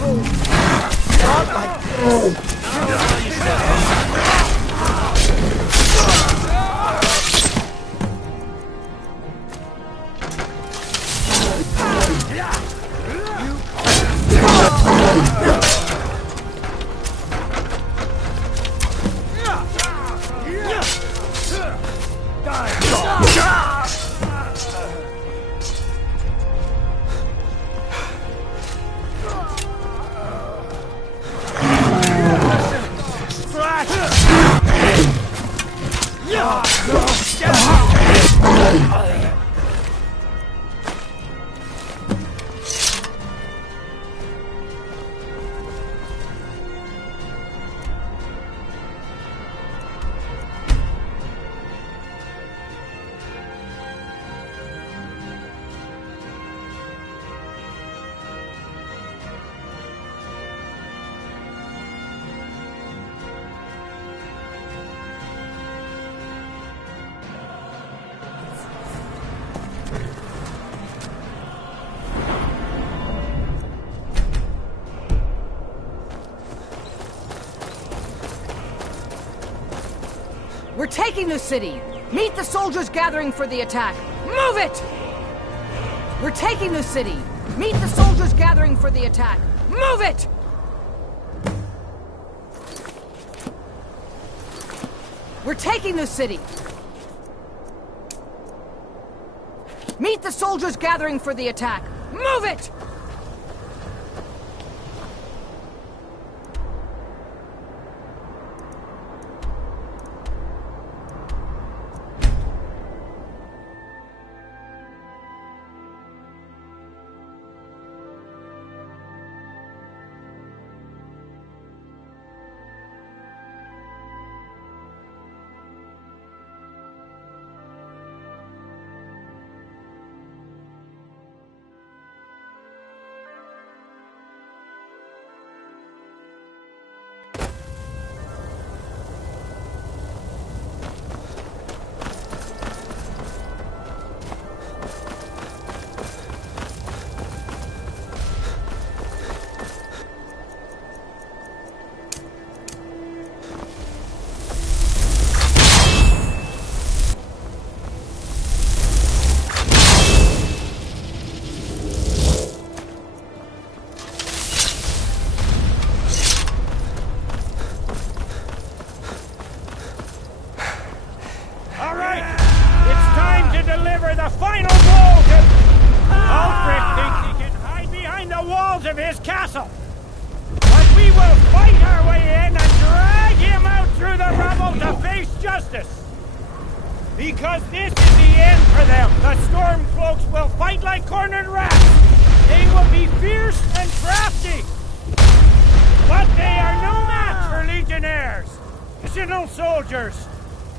Not like this! We're taking the city! Meet the soldiers gathering for the attack! Move it! We're taking the city! Meet the soldiers gathering for the attack! Move it! We're taking the city! Meet the soldiers gathering for the attack! Move it! Of his castle. But we will fight our way in and drag him out through the rubble to face justice. Because this is the end for them. The Stormcloaks will fight like cornered rats. They will be fierce and crafty. But they are no match for legionnaires. Professional soldiers.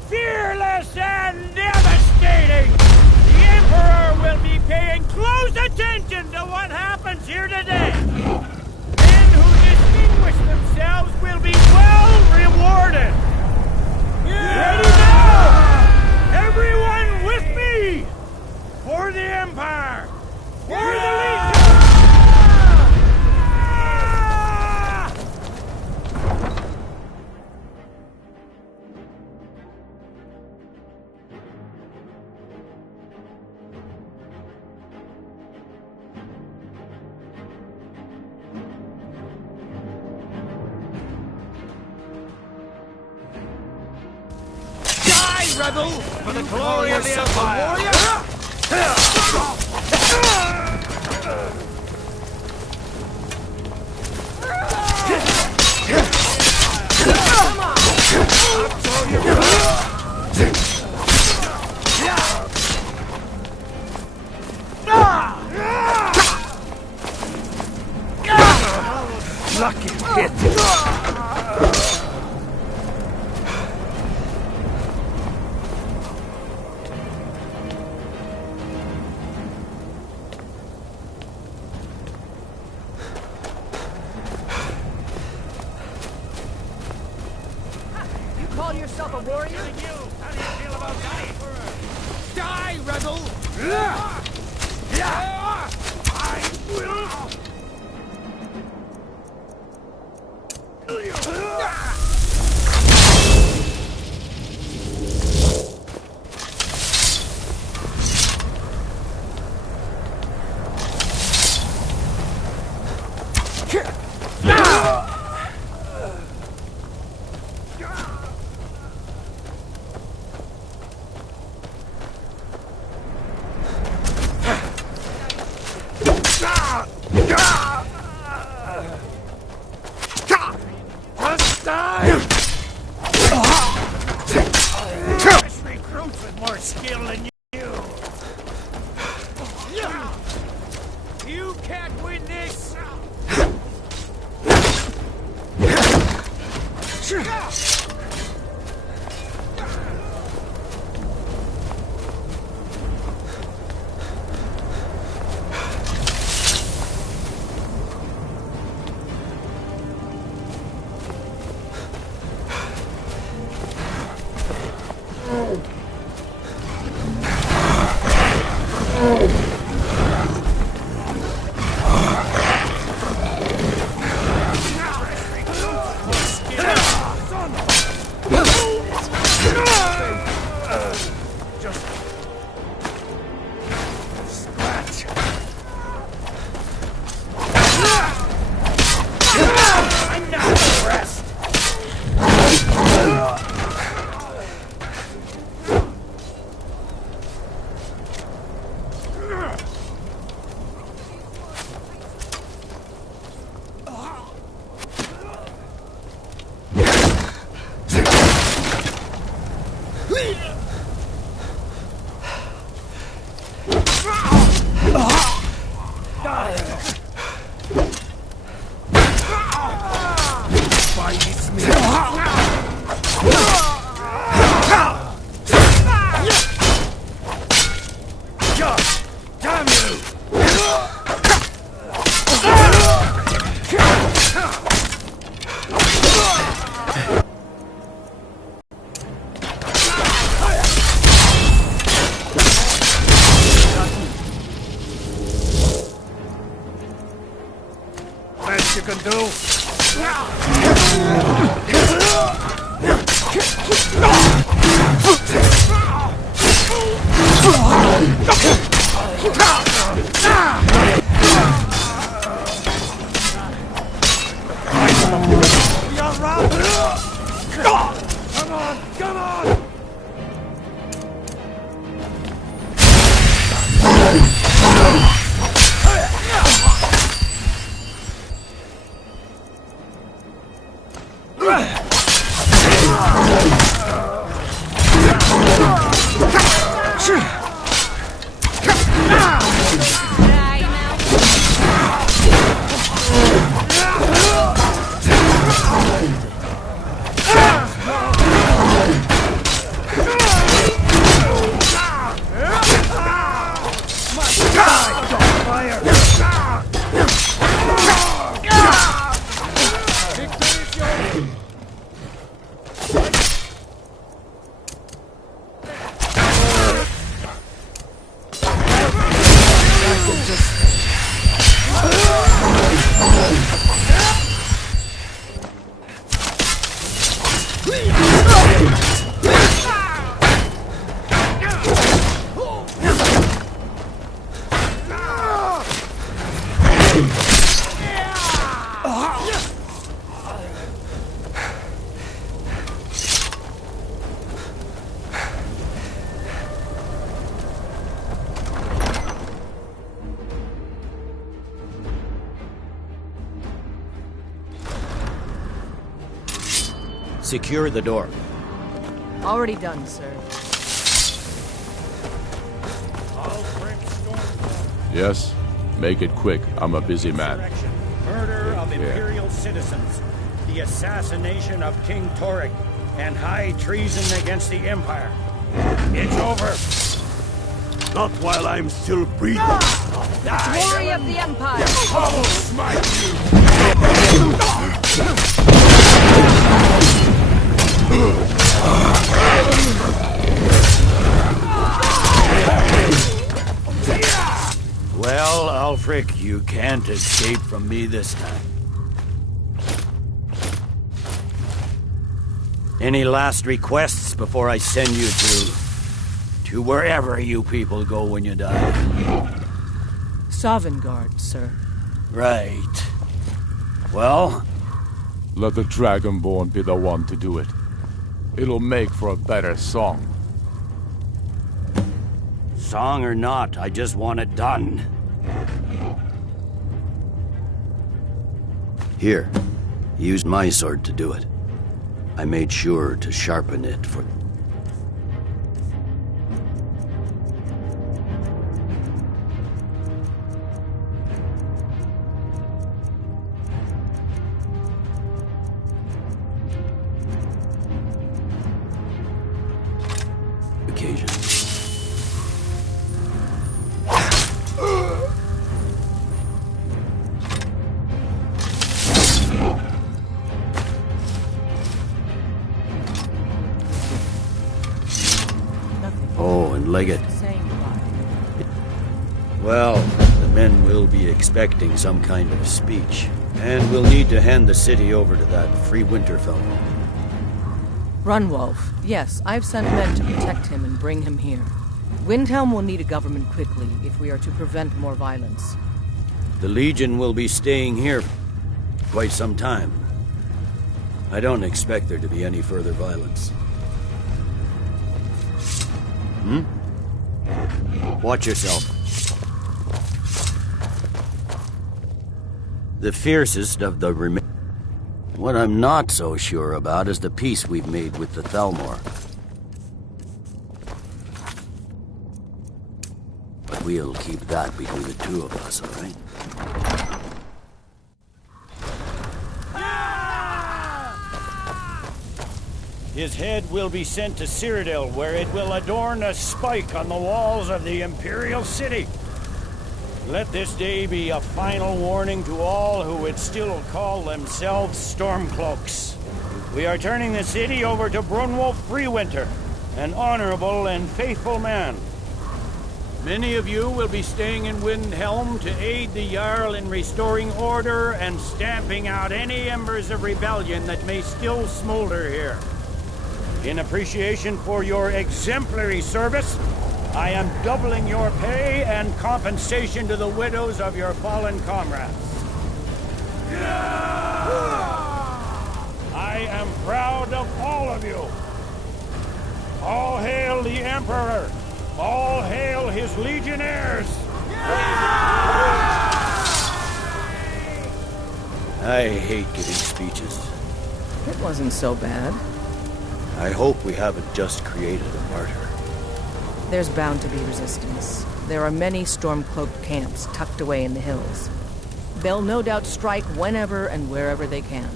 Fearless and devastating. The Emperor will be paying close attention to what happens here today. Men who distinguish themselves will be well rewarded. Ready now! Everyone with me! For the Empire! For the Legion! Rebel, for the glory of the Empire! Lucky hit! Call yourself a warrior? How do you feel about dying? Die, rebel! I will... Just die! Recruits with more skill than you. You can't win this. Best you can do. Come on, come on! Secure the door. Already done, sir. Yes? Make it quick. I'm a busy man. Murder of Imperial citizens, the assassination of King Torek, and high treason against the Empire. It's over. Not while I'm still breathing. Glory of the Empire! I will smite you! Well, Alfric, you can't escape from me this time. Any last requests before I send you to wherever you people go when you die? Sovngarde, sir. Right. Well? Let the Dragonborn be the one to do it. It'll make for a better song. Song or not, I just want it done. Here, use my sword to do it. I made sure to sharpen it for... occasion. Oh, and Leggett. Well, the men will be expecting some kind of speech. And we'll need to hand the city over to that free winter fellow. Runwolf. Yes, I've sent men to protect him and bring him here. Windhelm will need a government quickly if we are to prevent more violence. The Legion will be staying here quite some time. I don't expect there to be any further violence. Watch yourself. The fiercest of the What I'm not so sure about is the peace we've made with the Thalmor. But we'll keep that between the two of us, all right? His head will be sent to Cyrodiil, where it will adorn a spike on the walls of the Imperial City. Let this day be a final warning to all who would still call themselves Stormcloaks. We are turning the city over to Brunwolf Freewinter, an honorable and faithful man. Many of you will be staying in Windhelm to aid the Jarl in restoring order and stamping out any embers of rebellion that may still smolder here. In appreciation for your exemplary service, I am doubling your pay and compensation to the widows of your fallen comrades. I am proud of all of you. All hail the Emperor! All hail his legionnaires! I hate giving speeches. It wasn't so bad. I hope we haven't just created a martyr. There's bound to be resistance. There are many Stormcloak camps tucked away in the hills. They'll no doubt strike whenever and wherever they can.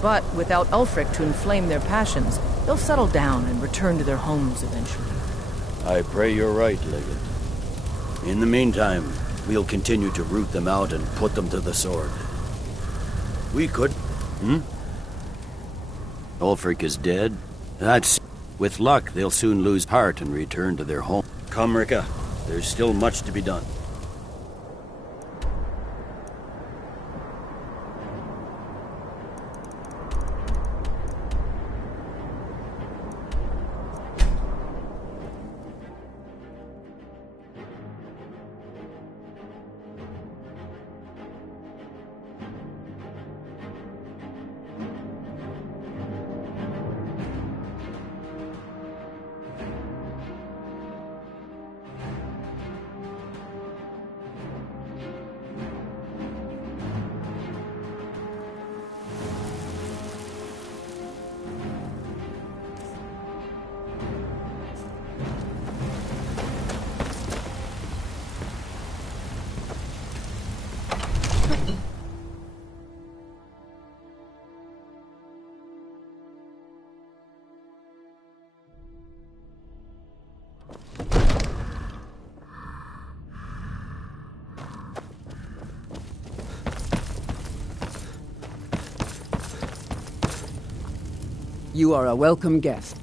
But without Ulfric to inflame their passions, they'll settle down and return to their homes eventually. I pray you're right, Leggett. In the meantime, we'll continue to root them out and put them to the sword. We could... Ulfric is dead? That's... With luck, they'll soon lose heart and return to their home. Come, Rika. There's still much to be done. You are a welcome guest.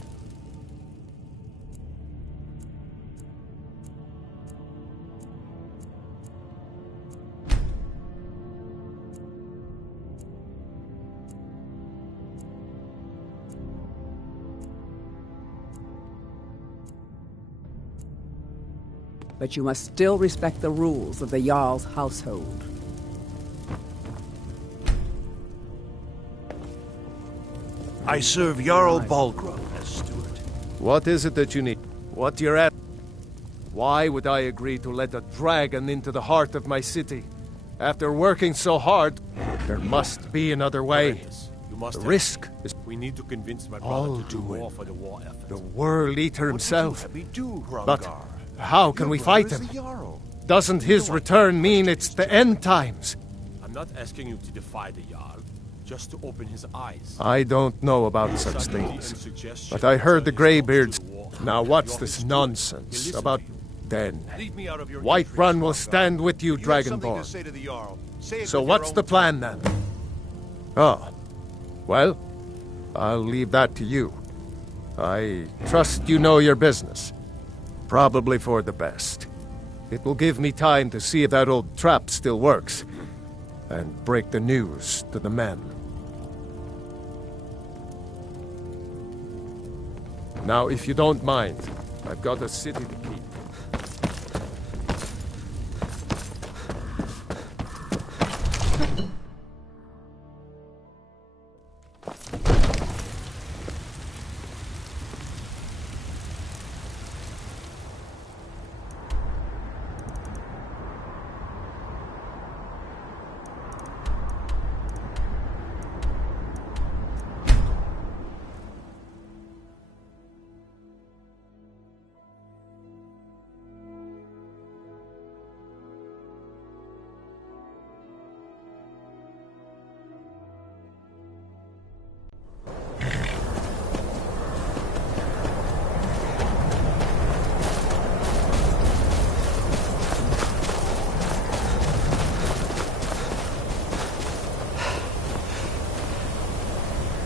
But you must still respect the rules of the Jarl's household. I serve Jarl Balgrum as steward. What is it that you need? What you're at? Why would I agree to let a dragon into the heart of my city? After working so hard, there must be another way. The risk is We need to convince my all brother to do to more for the war effort. the World Eater himself. We do, But Hrongar. how can we fight him? Doesn't his return mean it's the end times? I'm not asking you to defy the Jarl, just to open his eyes. I don't know about such Subtlety things. and suggestion But I heard the is Greybeards. not to the war. Now what's You're this his nonsense steward. He'll about listen then? to you. Lead me out of your Whiterun intrigues, will Hrongar. stand with you, If you have something Dragonborn. to say to the Jarl, say it So with what's your the own plan tongue. then? Oh, well, I'll leave that to you. I trust you know your business. Probably for the best. It will give me time to see if that old trap still works, and break the news to the men. Now, if you don't mind, I've got a city to keep.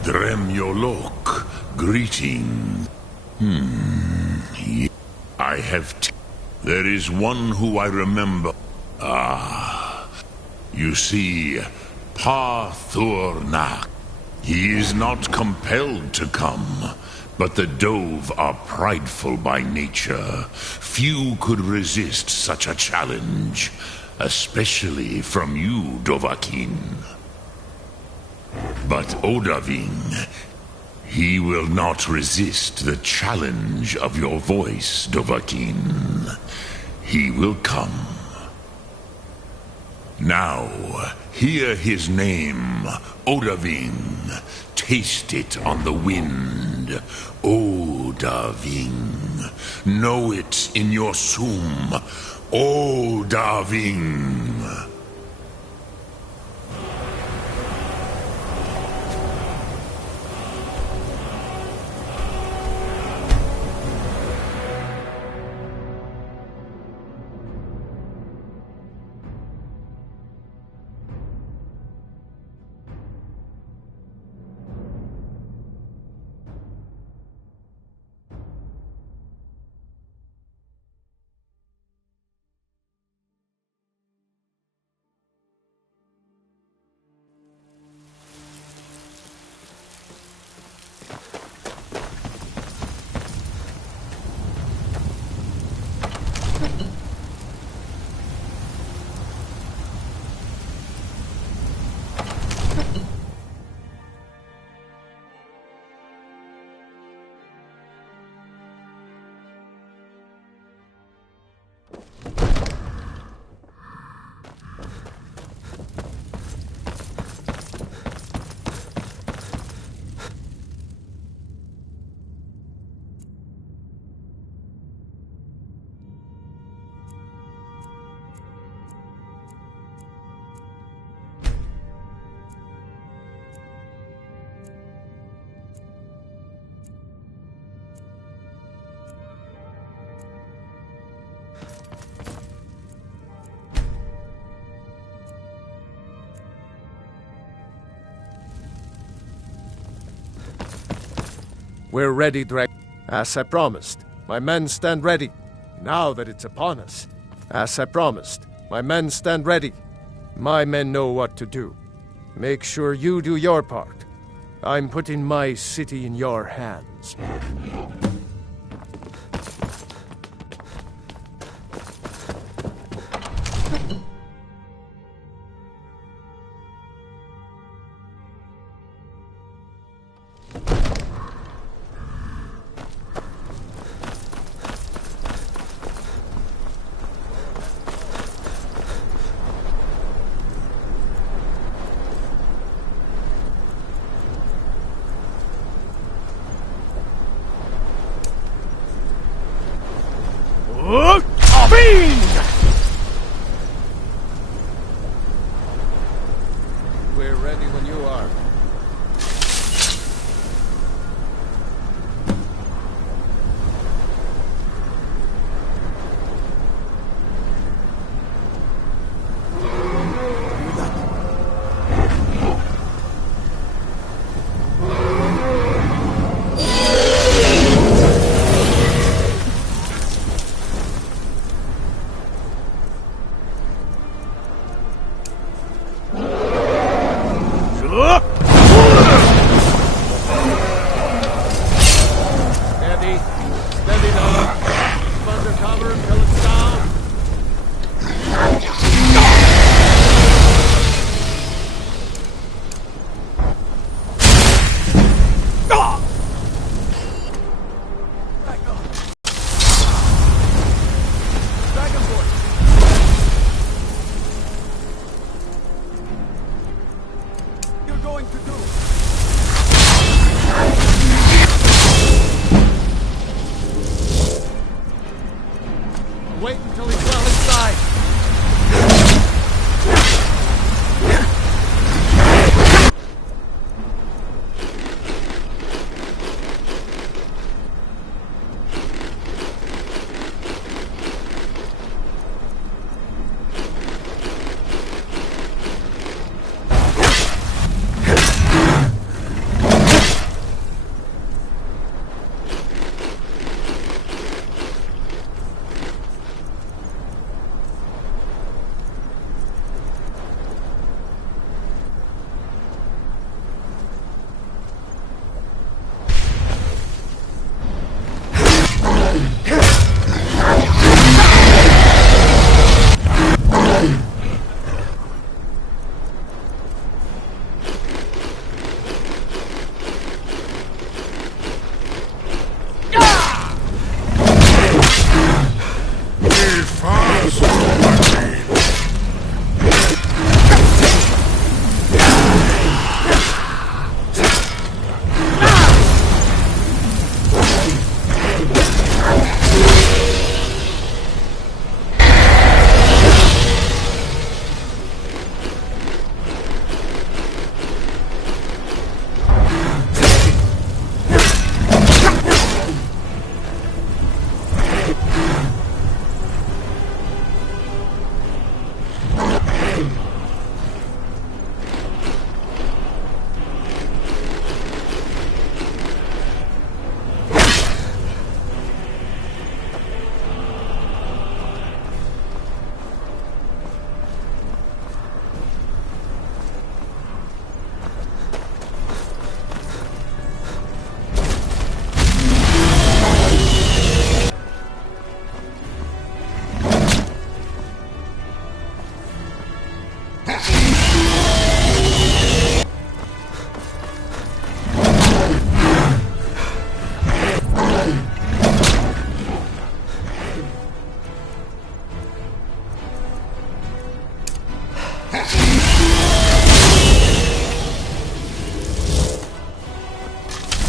Dremyolok, greeting. I have. There is one who I remember. Ah, you see, Parthurnak. He is not compelled to come, but the Dove are prideful by nature. Few could resist such a challenge, especially from you, Dovahkiin. But Odahviing, he will not resist the challenge of your voice, Dovahkiin. He will come. Now, hear his name, Odahviing. Taste it on the wind, Odahviing. Know it in your soom, Odahviing. We're ready, Drake. As I promised, my men stand ready. Now that it's upon us. As I promised, my men stand ready. My men know what to do. Make sure you do your part. I'm putting my city in your hands. Ready when you are. Steady. Steady now. Keep under cover until it's down. You're going to do. Wait until he's well inside.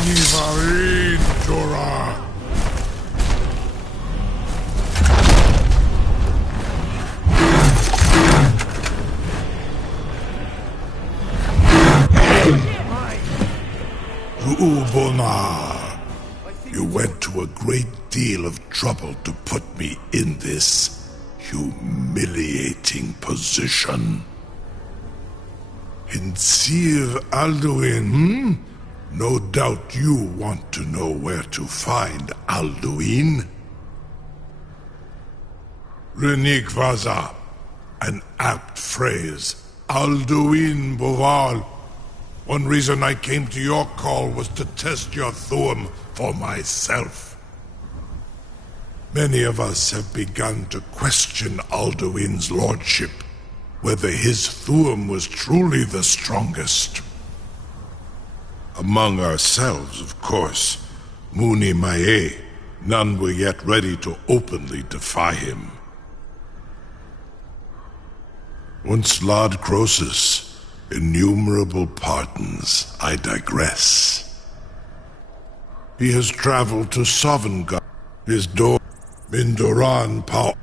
Nivarin, Dora. Ubona, you went to a great deal of trouble to put me in this humiliating position. In Sir Alduin, No doubt you want to know where to find Alduin. Renikvaza, an apt phrase. Alduin Boval. One reason I came to your call was to test your Thuum for myself. Many of us have begun to question Alduin's lordship, whether his Thuum was truly the strongest. Among ourselves, of course, Muni Mae, none were yet ready to openly defy him. Once Lord Croesus, innumerable pardons, I digress. He has traveled to Sovngarde, his door, Mindoran Pau,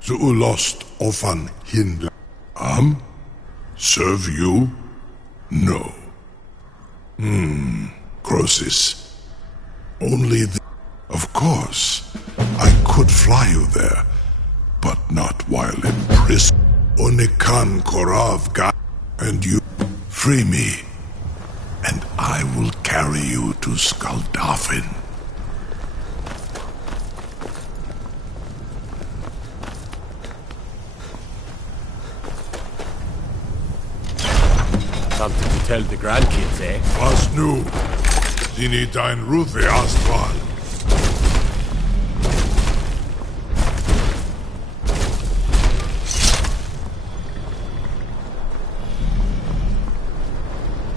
Zuulost Ofan Hindla. Serve you? No. Croesus. Only the... Of course, I could fly you there, but not while in prison. Onikan Korav got... And you... Free me, and I will carry you to Skaldafin. Something to tell the grandkids, eh? Was nu? Dini dein Ruthi Astval.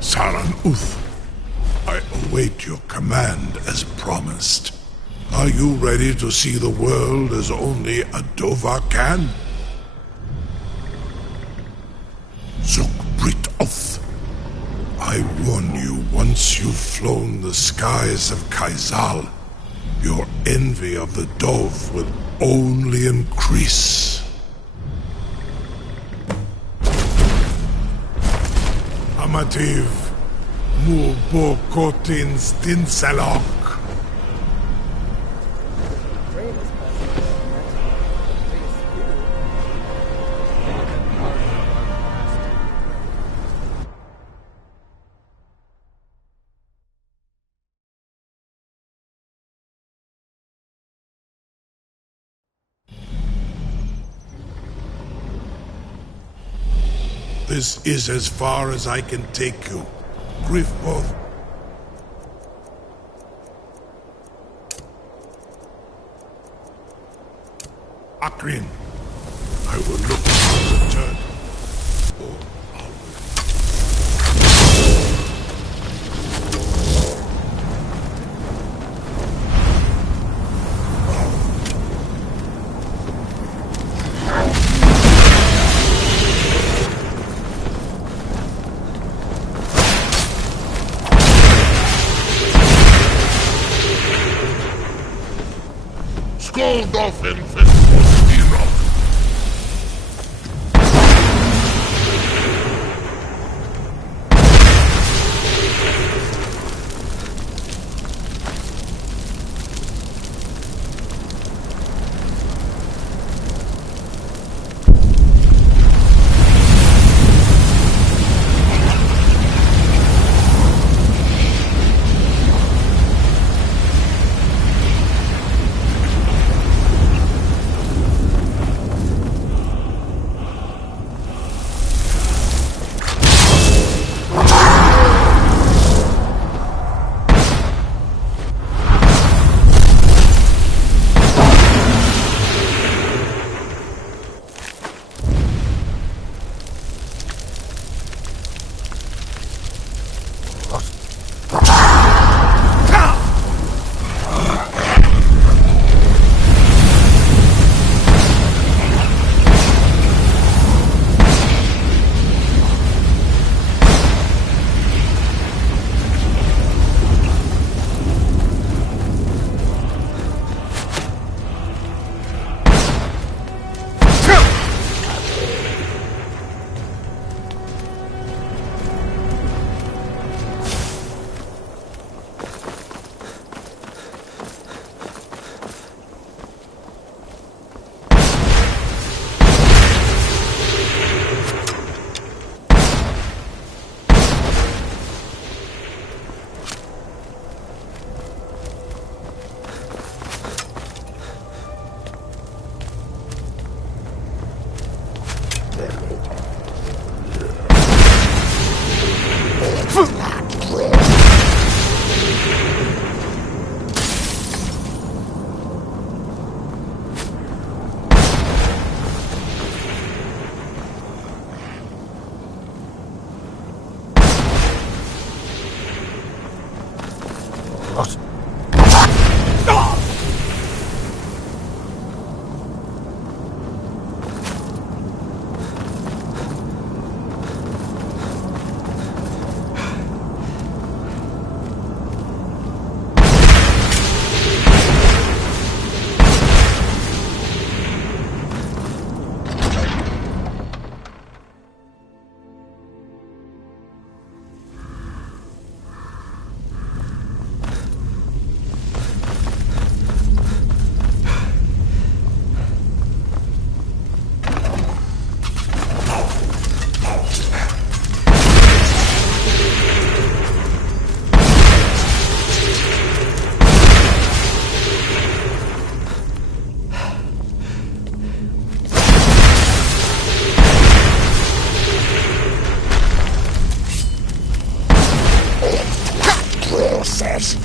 Saran Uth, I await your command as promised. Are you ready to see the world as only a Dova can? Zukbrit Oth. I warn you, once you've flown the skies of Kaizal, your envy of the Dove will only increase. Amativ, Mubo Kotin Stinselok. This is as far as I can take you. Griffboth. Akrin, I will look for return. Scold off him, hero. sauce.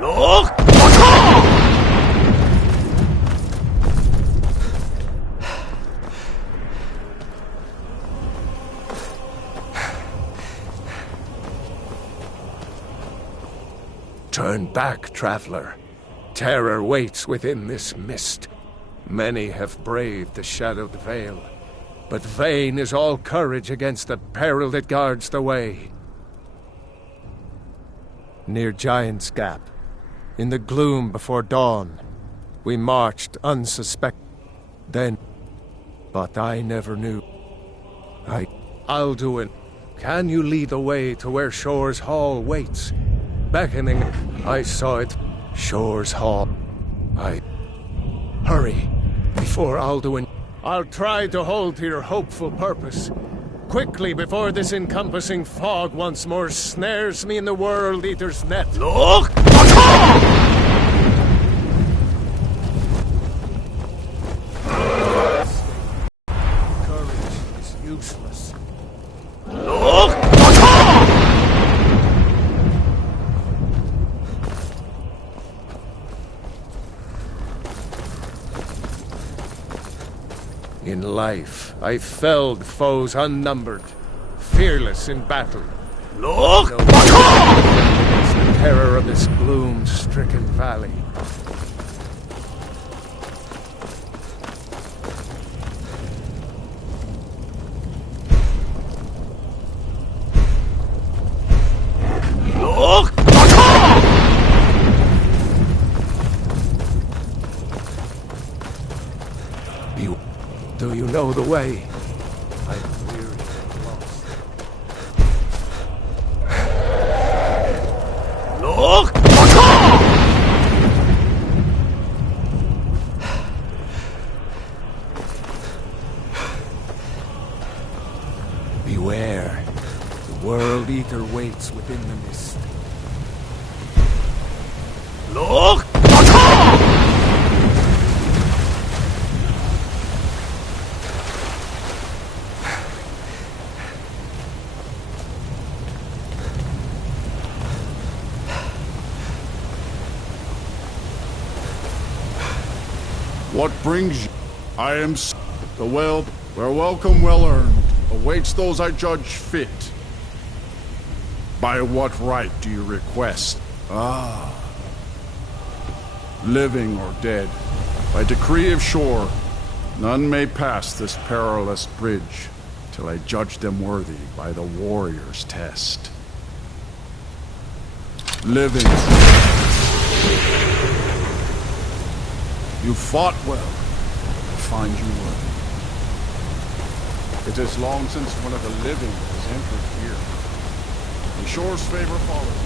Look! Turn back, traveler. Terror waits within this mist. Many have braved the shadowed veil, but vain is all courage against the peril that guards the way. Near Giant's Gap, in the gloom before dawn, we marched unsuspect. Then, but I never knew. Alduin, can you lead the way to where Shore's Hall waits? Beckoning, I saw it. Shore's Hall. Hurry, before Alduin. I'll try to hold to your hopeful purpose. Quickly, before this encompassing fog once more snares me in the World Eater's net. Look! Courage is useless. Look! In life, I felled foes unnumbered, fearless in battle. Look! No against the terror of this gloom-stricken valley. Look! Do you know the way? I'm weary and lost. Look! Beware. The World Eater waits within the mist. Look! What brings you? I am the well, where welcome well earned awaits those I judge fit. By what right do you request? Living or dead, by decree of Shore, none may pass this perilous bridge till I judge them worthy by the warrior's test. Living. You fought well. I find you worthy. It is long since one of the living has entered here. And Shore's favor follows.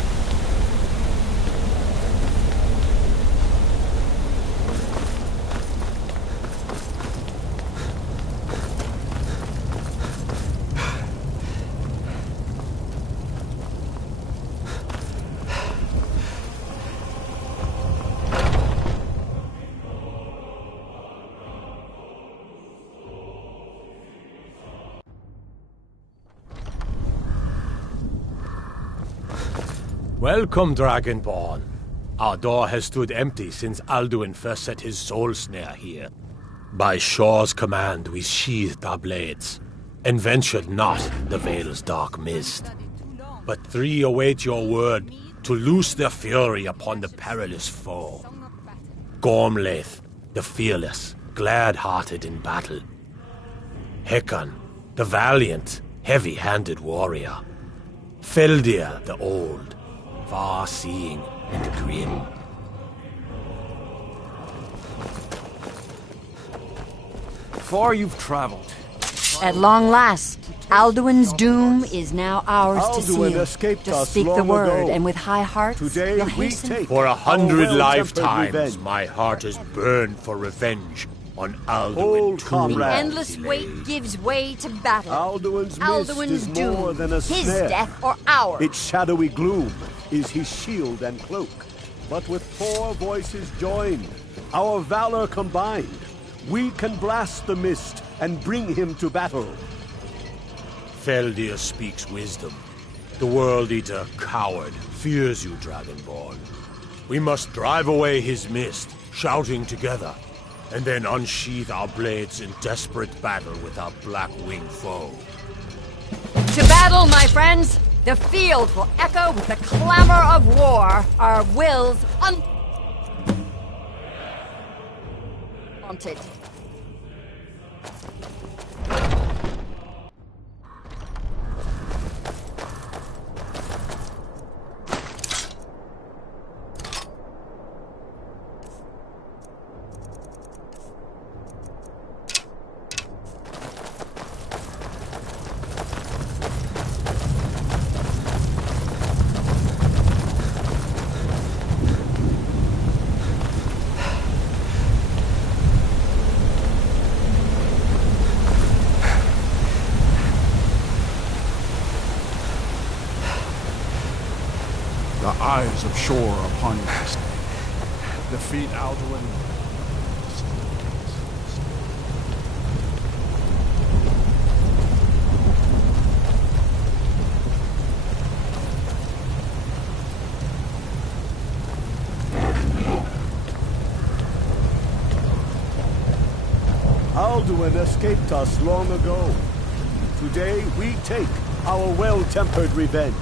Welcome, Dragonborn. Our door has stood empty since Alduin first set his soul snare here. By Shore's command, we sheathed our blades, and ventured not the Vale's dark mist. But three await your word to loose their fury upon the perilous foe. Gormlaith, the fearless, glad-hearted in battle. Hekon, the valiant, heavy-handed warrior. Feldir, the old, far-seeing and grim. Far you've traveled. At long last, Alduin's doom is now ours to Alduin seal. escaped Just us speak the long word, ago. and with high hearts, Today you'll we hasten. take For 100 well-tempered lifetimes, revenge. my heart has burned for revenge on Alduin. Old too comrade. The long endless delayed. wait gives way to battle. Alduin's mist Alduin's is doom, more than a his snare. death or ours. Its shadowy gloom is his shield and cloak. But with 4 voices joined, our valor combined, we can blast the mist and bring him to battle. Feldir speaks wisdom. The World Eater, coward, fears you, Dragonborn. We must drive away his mist, shouting together, and then unsheath our blades in desperate battle with our black-winged foe. To battle, my friends! The field will echo with the clamor of war. Our wills undaunted. The eyes of Shore are upon you this day. Defeat Alduin. Alduin escaped us long ago. Today we take our well-tempered revenge.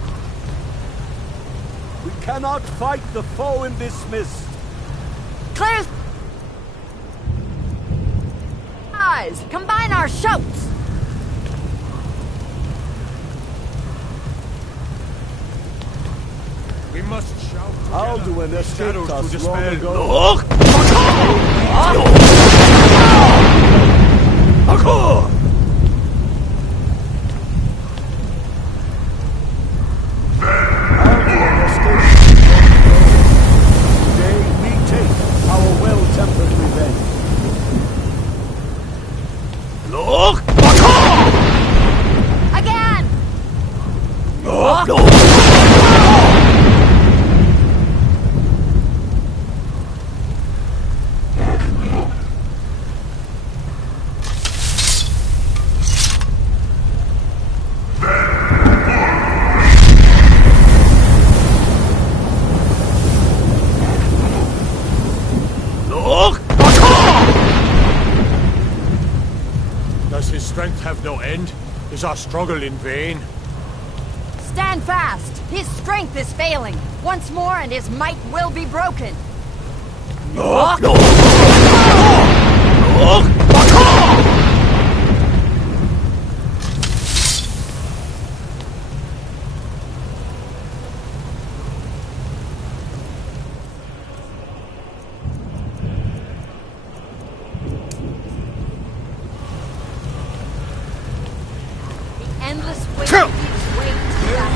We cannot fight the foe in this mist. Clear eyes! Combine our shouts! We must shout together. Alduin The escaped shadows us to long dispel. ago. Alduin escaped us long ago. Today we take our well-tempered revenge. Again! Does his strength have no end? Is our struggle in vain? Stand fast! His strength is failing. Once more and his might will be broken. The endless weight gives way to that.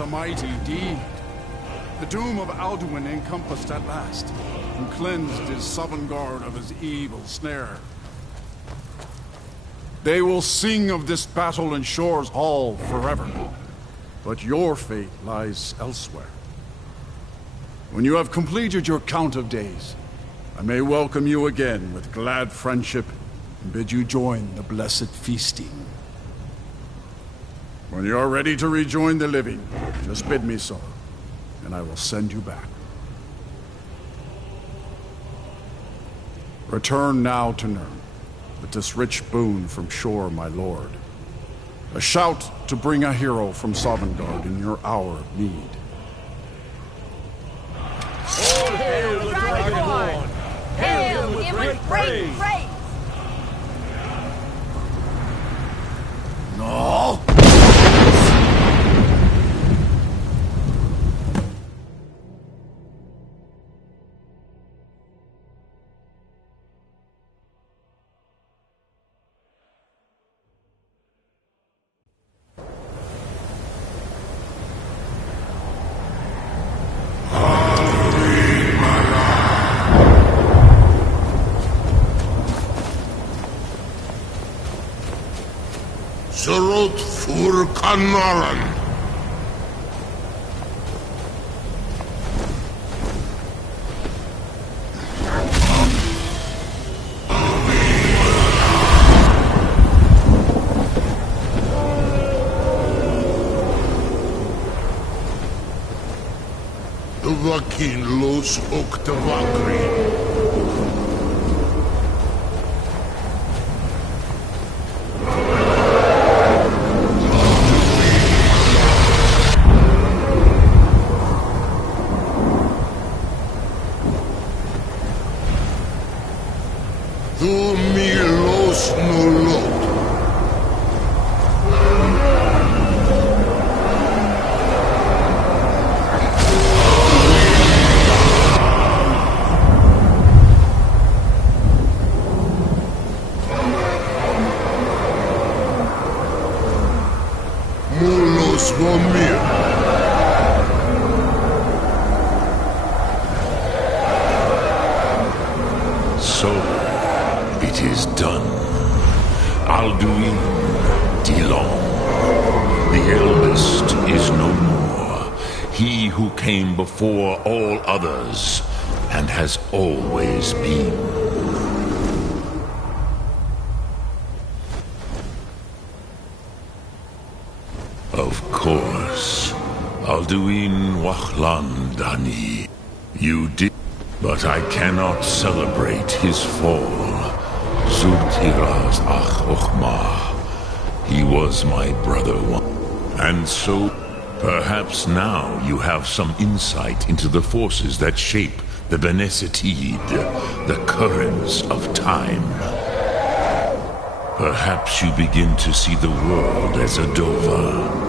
was a mighty deed. The doom of Alduin encompassed at last, and cleansed his Sovngarde of his evil snare. They will sing of this battle in Shore's Hall forever, but your fate lies elsewhere. When you have completed your count of days, I may welcome you again with glad friendship and bid you join the blessed feasting. When you are ready to rejoin the living, just bid me so, and I will send you back. Return now to Nirn, with this rich boon from Shore, my lord. A shout to bring a hero from Sovngarde in your hour of need. All hail the Dragonborn! Hail him with great praise! No! Surut fur Kanaran. Vakin los Oktavakri. Du milos nulot. Mulos vomir. So it is done. Alduin Dilong. The eldest is no more. He who came before all others and has always been. Of course. Alduin Wachlan Dani. You did, but I cannot celebrate his fall. Zultiraz Ach Ochmah. He was my brother once. And so, perhaps now you have some insight into the forces that shape the Benesetid, the currents of time. Perhaps you begin to see the world as a Dova.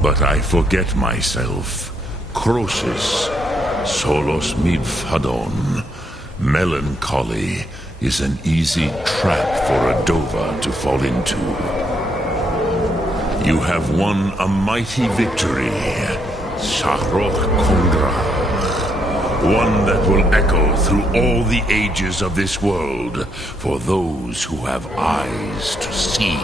But I forget myself. Croesus, Solos Midfadon, melancholy is an easy trap for a Dova to fall into. You have won a mighty victory, Shahroch Kondrach, one that will echo through all the ages of this world for those who have eyes to see.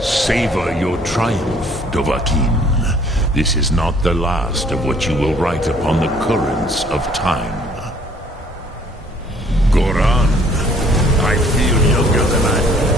Savor your triumph, Dovahkiin. This is not the last of what you will write upon the currents of time. Goran, I feel younger than I...